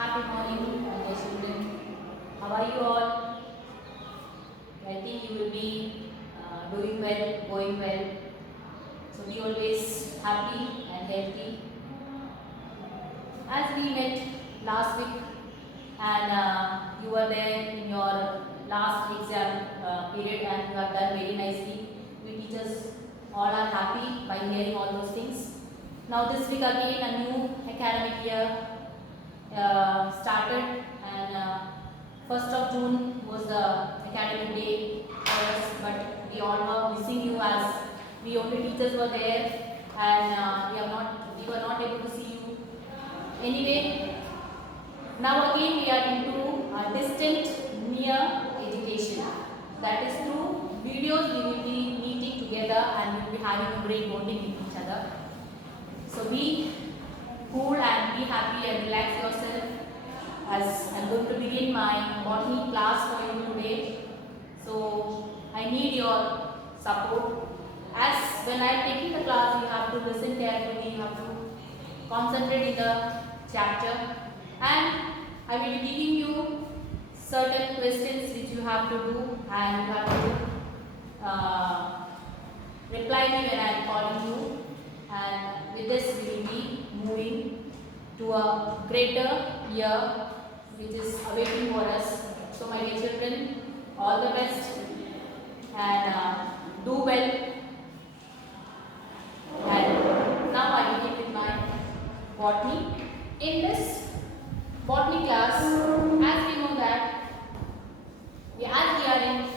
Happy morning, my dear children. How are you all? I think you will be doing well, going well. So be always happy and healthy. As we met last week, and you were there in your last exam period, and you have done very nicely. We teachers all are happy by hearing all those things. Now this week again, a new academic year started, and 1st of June was the academic day for us, but we all were missing you as we only teachers were there, and we were not able to see you. Anyway, now again we are into a distant near education. That is through videos we will be meeting together and we will be having a great bonding with each other. So be cool and be happy and relax yourself as I'm going to begin my botany class for you today. So I need your support. As when I am taking the class, you have to listen carefully, you have to concentrate in the chapter, and I will be giving you certain questions which you have to do, and you have to reply me when I am calling you. And with this we will be moving to a greater year which is awaiting for us. So my dear children, all the best and do well. And now I begin with my botany. In this botany class, as we know that as we are in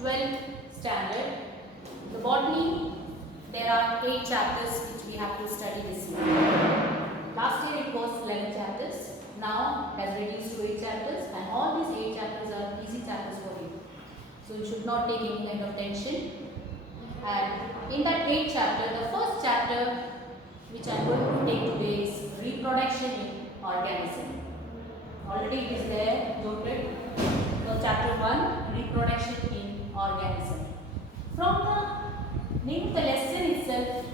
12th standard, the botany, there are 8 chapters which we have to study this year. Last year it was 11 chapters. Now it has reduced to 8 chapters, and all these 8 chapters are easy chapters for you. So you should not take any kind of tension. And in that 8th chapter, the first chapter which I am going to take today is reproduction in organism. Already it is there noted. So chapter 1, reproduction in organism. From the name of the lesson itself,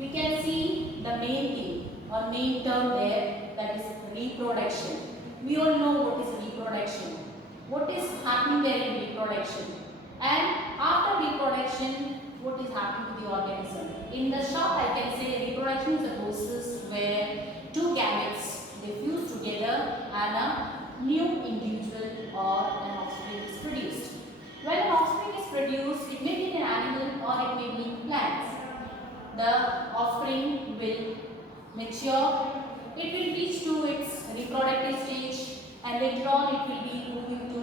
we can see the main thing or main term there, that is reproduction. We all know what is reproduction. What is happening there in reproduction? And after reproduction, what is happening to the organism? In the short, I can say reproduction is a process where 2 gametes they fuse together and a new individual or an offspring is produced. When an offspring is produced, it may be an animal or it may be plants. The offspring will mature, it will reach to its reproductive stage, and later on it will be moving to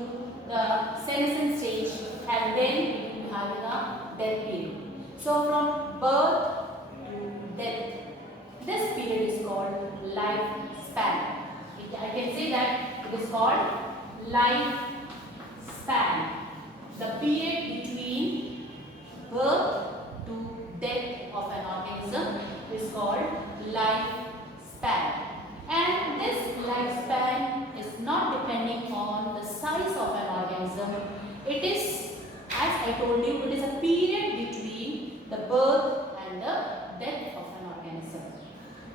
the senescent stage, and then it will be having a death period. So from birth to death, this period is called lifespan. I can say that it is called lifespan. The period between birth to death of an organism is called lifespan. And this lifespan is not depending on the size of an organism. It is, as I told you, it is a period between the birth and the death of an organism.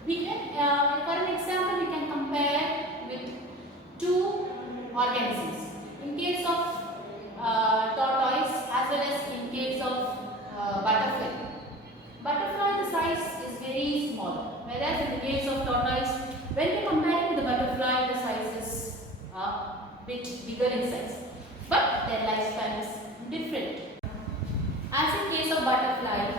We can, for an example, we can compare with 2 organisms. In case of tortoise as well as in case of butterfly. Butterfly, the size is very small, whereas in the case of tortoise, when we compare with the butterfly, the size is a bit bigger in size, but their lifespan is different. As in case of butterfly,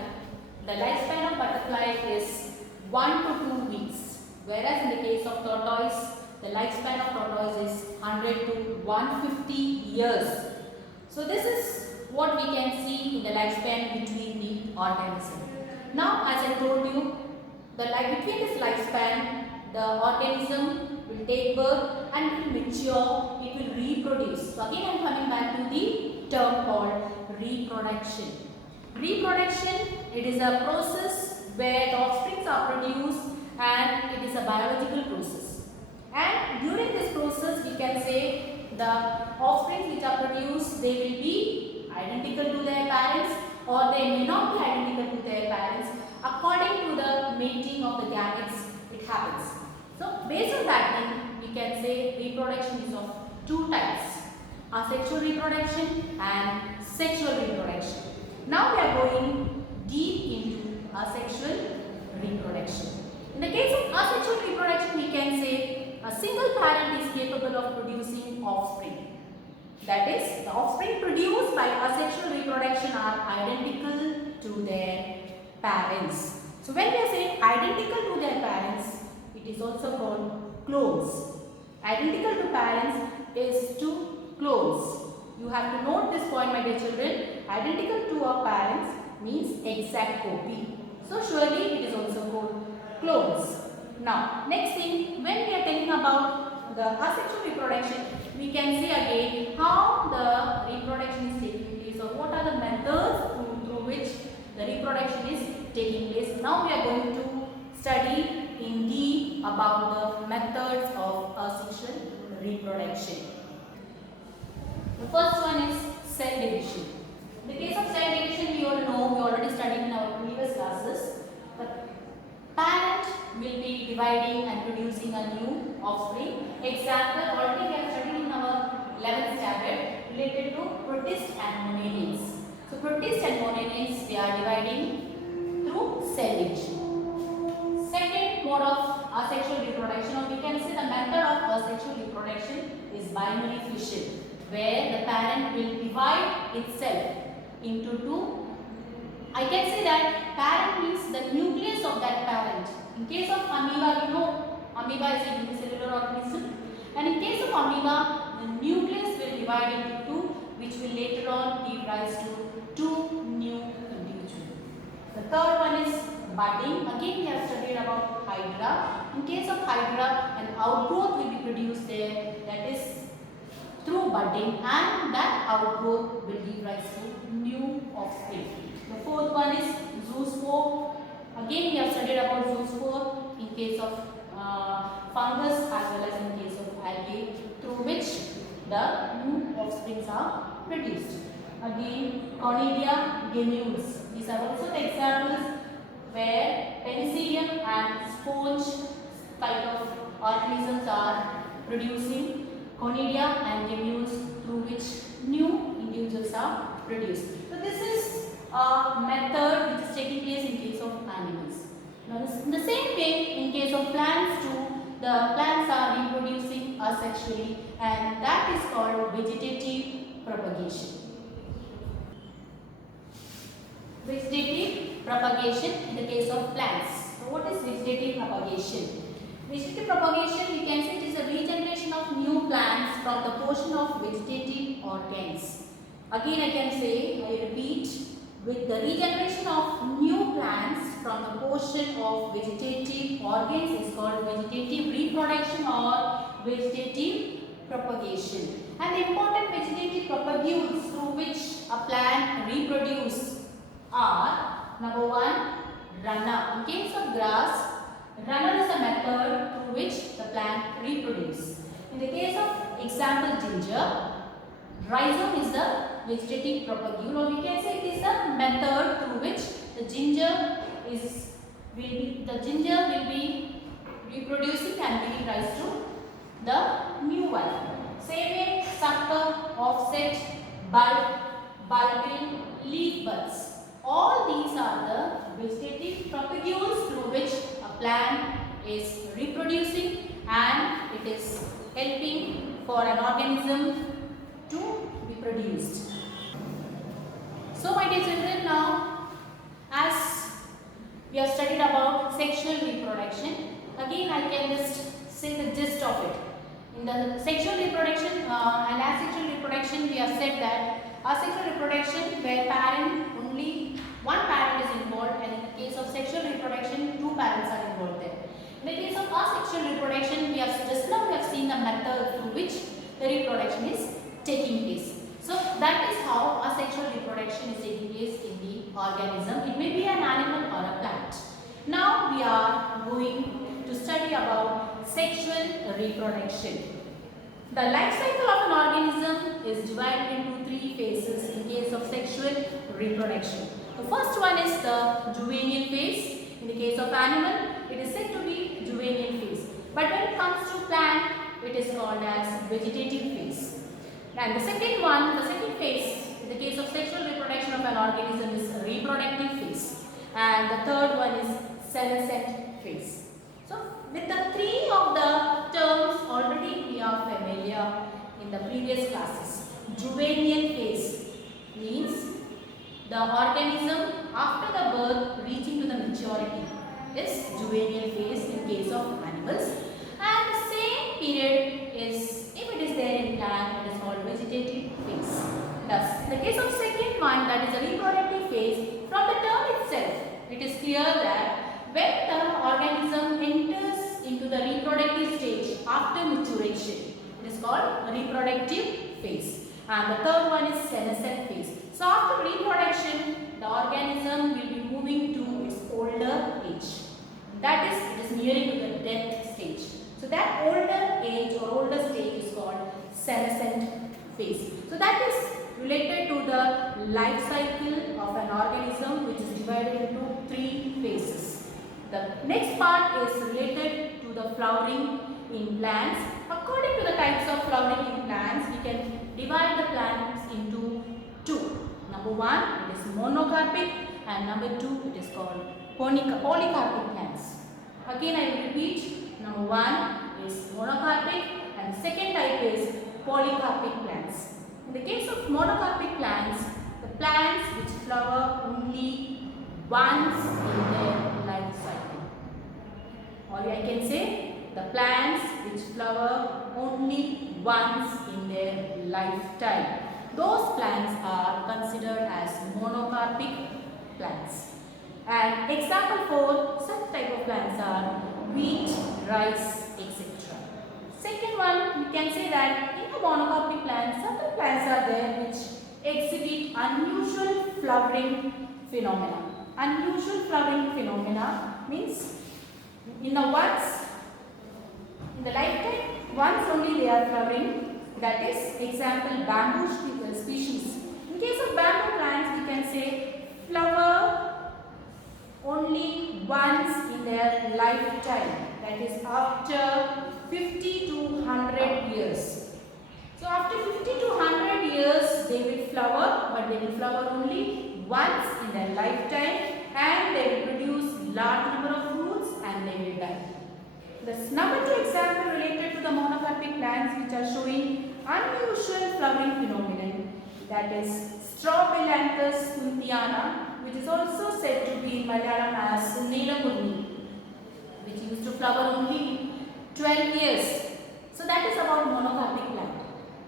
the lifespan of butterfly is 1 to 2 weeks, whereas in the case of tortoise, the lifespan of tortoise is 100 to 150 years. So this is what we can see in the lifespan between the organism. Now, as I told you, between this lifespan, the organism will take birth and it will mature, it will reproduce. So again I am coming back to the term called reproduction. Reproduction, it is a process where the offsprings are produced, and it is a biological process. And during this process, we can say the offsprings which are produced, they will be identical to their parents, or they may not be identical to their parents. According to the mating of the gametes, it happens. So based on that, then we can say reproduction is of two types, asexual reproduction and sexual reproduction. Now we are going deep into asexual reproduction. In the case of asexual reproduction, we can say a single parent is capable of producing offspring. That is, the offspring produced by asexual reproduction are identical to their parents. So when we are saying identical to their parents, it is also called clones. Identical to parents is to clones. You have to note this point, my dear children. Identical to our parents means exact copy. So surely it is also called clones. Now, next thing, when we are talking about the asexual reproduction, we can see again how the reproduction is taking place, or what are the methods through which the reproduction is taking place. Now we are going to study in deep about the methods of asexual reproduction. The first one is cell division. In the case of cell division, we all know, we already studied in our previous classes. The parent will be dividing and producing a new offspring. Example, already we have studied in our 11th standard related to protists and monadians. So protists and monadians, they are dividing through cell division. Second mode of asexual reproduction, or we can say the method of asexual reproduction, is binary fission, where the parent will divide itself into two. I can say that parent means the nucleus of that parent. In case of amoeba, you know, amoeba is a unicellular organism, and in case of amoeba, the nucleus will divide into two, which will later on give rise to two new individuals. The third one is budding. Again, we have studied about hydra. In case of hydra, an outgrowth will be produced there, that is through budding, and that outgrowth will give rise to new offspring. The fourth one is zoospore. Again, we have studied about zoospore in case of fungus as well as in case of algae, through which the new offsprings are produced. Again, Conidia, gemmules. These are also the examples where penicillium and sponge type of organisms are producing conidia and gemmules, through which new individuals are produced. So this is a method which is taking place in case of animals. Now in the same way, in case of plants too, the plants are reproducing asexually, and that is called vegetative propagation. Vegetative propagation in the case of plants. So what is vegetative propagation? Vegetative propagation, we can say it is a regeneration of new plants from the portion of vegetative organs. Again I can say, I repeat, with the regeneration of new plants from the portion of vegetative organs is called vegetative reproduction or vegetative propagation. And the important vegetative propagules through which a plant reproduces are, number one, runner. In case of grass, runner is a method through which the plant reproduces. In the case of example ginger, rhizome is the vegetative propagule, or we can say it is a method through which the ginger will be reproducing and giving rise to the new one. Same way, sucker, offset, bulb, bulbil, leaf buds. All these are the vegetative propagules through which a plant is reproducing, and it is helping for an organism to be produced. So my dear children, now as we have studied about sexual reproduction, again I can just say the gist of it. In the sexual reproduction and asexual reproduction, we have said that asexual reproduction where only one parent is involved, and in the case of sexual reproduction, two parents are involved there. In the case of asexual reproduction, we have seen the method through which the reproduction is taking place. So that is how asexual reproduction is taking place in the organism. It may be an animal or a plant. Now we are going to study about sexual reproduction. The life cycle of an organism is divided into three phases in case of sexual reproduction. The first one is the juvenile phase. In the case of animal, it is said to be juvenile phase. But when it comes to plant, it it is called as vegetative phase. And the second phase, in the case of sexual reproduction of an organism, is reproductive phase. And the third one is senescent phase. So, with the three of the terms already we are familiar in the previous classes. Juvenile phase means the organism after the birth reaching to the maturity is juvenile phase in case of animals, and the same period is, if it is there in plant, it is called vegetative phase. Thus, in the case of second one, that is the reproductive phase, from the term itself, it is clear that when the organism enters into the reproductive stage after maturation, it is called reproductive phase. And the third one is senescent phase. So after reproduction, the organism will be moving to its older age. That is, it is nearing to the death stage. So that older age or older stage is called senescent phase. So that is related to the life cycle of an organism, which is divided into three phases. The next part is related to the flowering in plants. According to the types of flowering in plants, we can divide the plants into two. Number one, it is monocarpic, and number two, it is called polycarpic plants. Again, I will repeat. Number one is monocarpic, and the second type is polycarpic plants. In the case of monocarpic plants, the plants which flower only once in their life cycle. Or I can say the plants which flower only once in their lifetime. Those plants are considered as monocarpic plants. And example for such type of plants are wheat, rice, etc. Second one, we can say that in the monocarpic plants, certain plants are there which exhibit unusual flowering phenomena. Unusual flowering phenomena means in the lifetime, once only they are flowering. That is, example, bamboo species. In case of bamboo plants, we can say flower only once in their lifetime. That is after 50 to 100 years. So after 50 to 100 years, they will flower, but they will flower only once in their lifetime, and they will produce large number of fruits and they will die. The number two example related to the monocarpic plants which are showing unusual flowering phenomenon, that is Strobilanthes kuntiana, which is also said to be in Malayalam as Neelamunni, which used to flower only 12 years. So that is about monocarpic plant.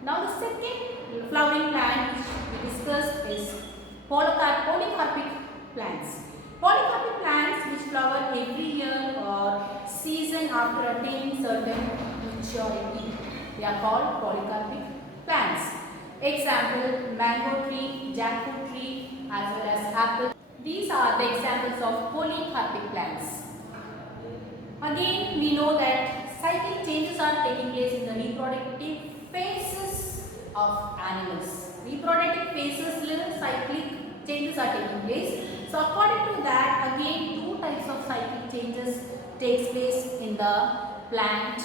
Now the second flowering plant which we discussed is polycarpic plants. Polycarpic plants which flower every year or season after attaining certain maturity. They are called polycarpic plants. Example, mango tree, jackfruit tree, as well as apple. These are the examples of polycarpic plants. Again, we know that cyclic changes are taking place in the reproductive phases of animals. Reproductive phases, little cyclic changes are taking place. So according to that, again two types of cyclic changes takes place in the plant,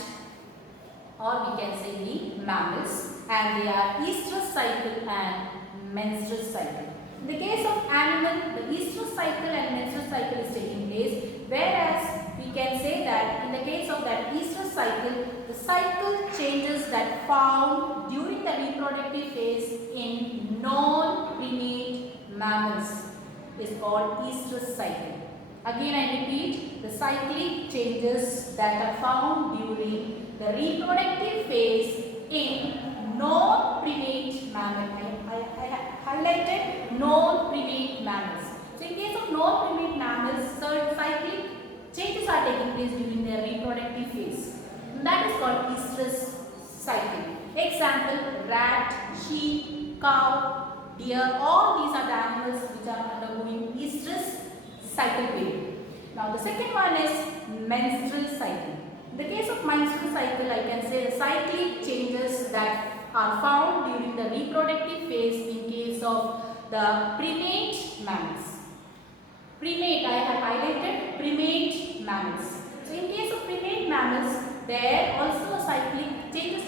or we can say the mammals, and they are estrous cycle and menstrual cycle. In the case of animal, the estrous cycle and menstrual cycle is taking place, whereas we can say that in the case of that estrous cycle, the cycle changes that found during the reproductive phase in non-primate mammals is called estrous cycle. Again I repeat, the cyclic changes that are found during the reproductive phase in non-primate mammals. I highlighted non-primate mammals. So in case of non-primate mammals, certain cyclic changes are taking place during their reproductive phase. And that is called estrous cycle. Example, rat, sheep, cow, deer, all these are the animals which are undergoing estrous cycle period. Now the second one is menstrual cycle. In the case of menstrual cycle, I can say the cyclic changes that are found during the reproductive phase in case of the primate mammals. Primate, I have highlighted primate mammals. So in case of primate mammals, there also cyclic changes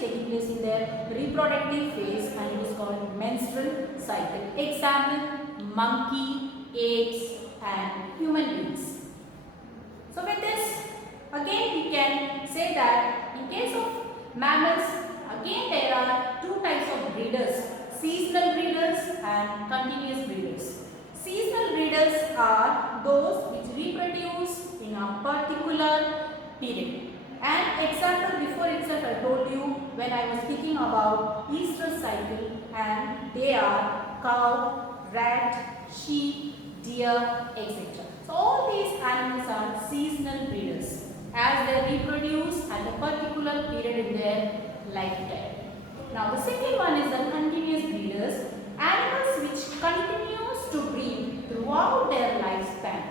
is in their reproductive phase and it is called menstrual cycle. Example, monkey, apes and human beings. So with this, again we can say that in case of mammals, again there are two types of breeders, seasonal breeders and continuous breeders. Seasonal breeders are those which reproduce in a particular period. And example, before itself I told you when I was speaking about estrous cycle, and they are cow, rat, sheep, deer, etc. So all these animals are seasonal breeders as they reproduce at a particular period in their lifetime. Now the second one is the continuous breeders, animals which continues to breed throughout their lifespan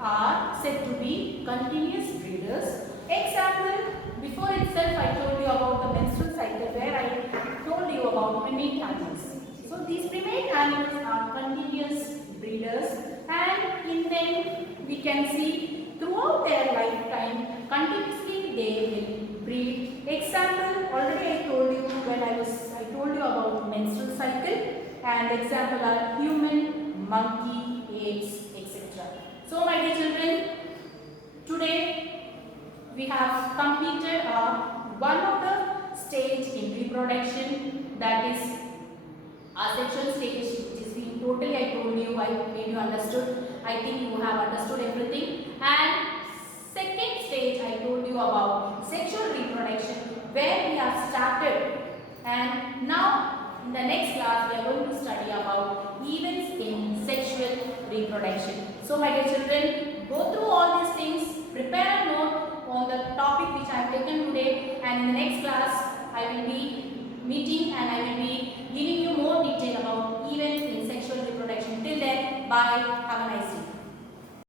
are said to be continuous breeders. Example, before itself I told you about the menstrual cycle where I told you about primate animals. So these primate animals are continuous breeders, and in them we can see throughout their lifetime continuously they will breed. Example, already I told you when I told you about menstrual cycle, and example are human, monkey, apes, etc. So my dear children, today we have completed one of the stage in reproduction, that is asexual stage, which is being totally I told you, I made you understood. I think you have understood everything. And second stage I told you about sexual reproduction where we have started, and now in the next class we are going to study about events in sexual reproduction. So my dear children, go through all these things, prepare a note on the topic which I have taken today, and in the next class I will be meeting and I will be giving you more detail about events in sexual reproduction. Till then, bye, have a nice day.